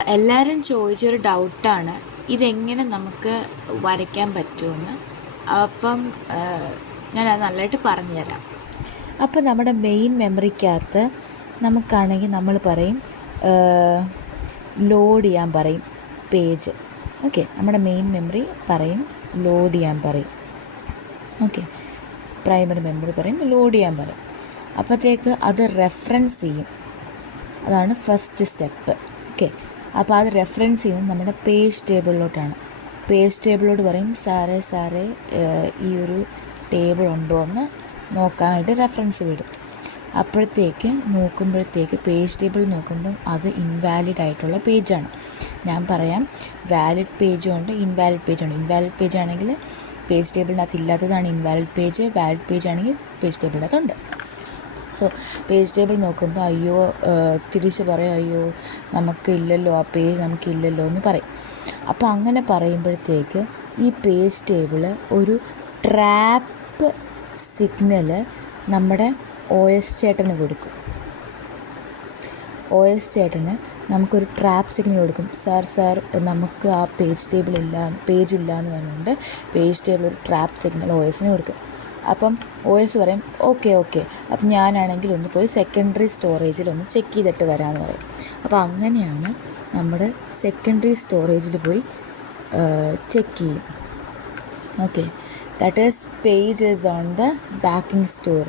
എല്ലാവരും ചോദിച്ചൊരു ഡൗട്ടാണ് ഇതെങ്ങനെ നമുക്ക് വരയ്ക്കാൻ പറ്റുമെന്ന്. അപ്പം ഞാനത് നല്ലതായിട്ട് പറഞ്ഞുതരാം. അപ്പോൾ നമ്മുടെ മെയിൻ മെമ്മറിക്കകത്ത് നമുക്കാണെങ്കിൽ നമ്മൾ പറയും ലോഡ് ചെയ്യാൻ പറയും പേജ്. ഓക്കെ, നമ്മുടെ മെയിൻ മെമ്മറി പറയും ലോഡ് ചെയ്യാൻ പറയും. ഓക്കെ, പ്രൈമറി മെമ്മറി പറയും ലോഡ് ചെയ്യാൻ പറയും. അപ്പോഴത്തേക്ക് അത് റെഫറൻസ് ചെയ്യും. അതാണ് ഫസ്റ്റ് സ്റ്റെപ്പ്. ഓക്കെ, അപ്പോൾ അത് റെഫറൻസ് ചെയ്യുന്നത് നമ്മുടെ പേജ് ടേബിളിലോട്ടാണ്. പേജ് ടേബിളിലോട്ട് പറയും സാറേ ഈ ഒരു ടേബിൾ ഉണ്ടോ എന്ന് നോക്കാനായിട്ട് റെഫറൻസ് വിടും. നോക്കുമ്പോഴത്തേക്ക് പേജ് ടേബിൾ നോക്കുമ്പം അത് ഇൻവാലിഡ് ആയിട്ടുള്ള പേജാണ്. ഞാൻ പറയാം, വാലിഡ് പേജും ഉണ്ട്, ഇൻവാലിഡ് പേജുണ്ട്. ഇൻവാലിഡ് പേജ് ആണെങ്കിൽ പേജ് ടേബിളിനകത്ത് ഇല്ലാത്തതാണ് ഇൻവാലിഡ് പേജ്. വാലിഡ് പേജ് ആണെങ്കിൽ പേജ് ടേബിളിനകത്തുണ്ട്. സോ പേജ് ടേബിൾ നോക്കുമ്പോൾ തിരിച്ച് പറയും നമുക്കില്ലല്ലോ, ആ പേജ് നമുക്കില്ലല്ലോ എന്ന് പറയും. അപ്പോൾ അങ്ങനെ പറയുമ്പോഴത്തേക്ക് ഈ പേജ് ടേബിൾ ഒരു ട്രാപ്പ് സിഗ്നൽ നമ്മുടെ OS ചേട്ടന് കൊടുക്കും. OS ചേട്ടന് നമുക്കൊരു ട്രാപ്പ് സിഗ്നൽ കൊടുക്കും. സാർ നമുക്ക് ആ പേജ് ഇല്ല എന്ന് പറഞ്ഞുകൊണ്ട് പേജ് ടേബിൾ ഒരു ട്രാപ്പ് സിഗ്നൽ OSന് കൊടുക്കും. അപ്പം OS പറയും ഓക്കെ അപ്പം ഞാനാണെങ്കിൽ ഒന്ന് പോയി സെക്കൻഡറി സ്റ്റോറേജിൽ ഒന്ന് ചെക്ക് ചെയ്തിട്ട് വരാമെന്ന് പറയും. അപ്പോൾ അങ്ങനെയാണ് നമ്മുടെ സെക്കൻഡറി സ്റ്റോറേജിൽ പോയി ചെക്ക് ചെയ്യും. Okay, that is page is on the backing store.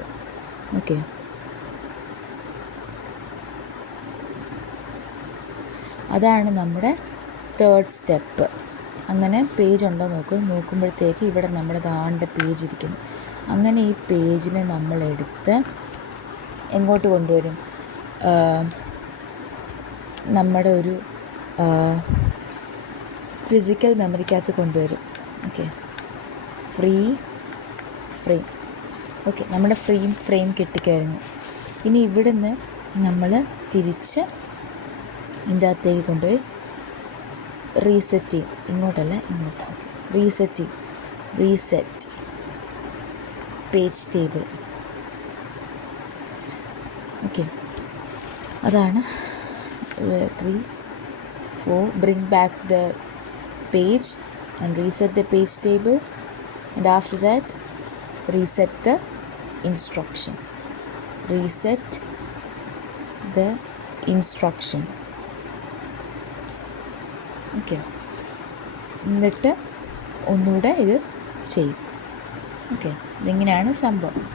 Okay, അതാണ് നമ്മുടെ തേർഡ് സ്റ്റെപ്പ്. അങ്ങനെ പേജ് ഉണ്ടോ നോക്കുമ്പോഴത്തേക്ക് ഇവിടെ നമ്മുടെ ദാണ്ട പേജ് ഇരിക്കുന്നു. അങ്ങനെ ഈ പേജിനെ നമ്മളെടുത്ത് എങ്ങോട്ട് കൊണ്ടുവരും? നമ്മുടെ ഒരു ഫിസിക്കൽ മെമ്മറിക്കകത്ത് കൊണ്ടുവരും. Okay, frame. ഓക്കെ, നമ്മുടെ ഫ്രെയിം കിട്ടിക്കഴിഞ്ഞു. ഇനി ഇവിടുന്ന് നമ്മൾ തിരിച്ച് ഇതിൻ്റെ അകത്തേക്ക് കൊണ്ടുപോയി റീസെറ്റ് ചെയ്യും. ഇങ്ങോട്ട്. Okay, reset page table. Okay, അതാണ് 3, 4 bring back the page and reset the page table, and after that reset the instruction. Okay, എന്നിട്ട് ഒന്നുകൂടെ ഇത് ചെയ്യും. ഓക്കെ, ഇതിങ്ങനെയാണ് സംഭവം.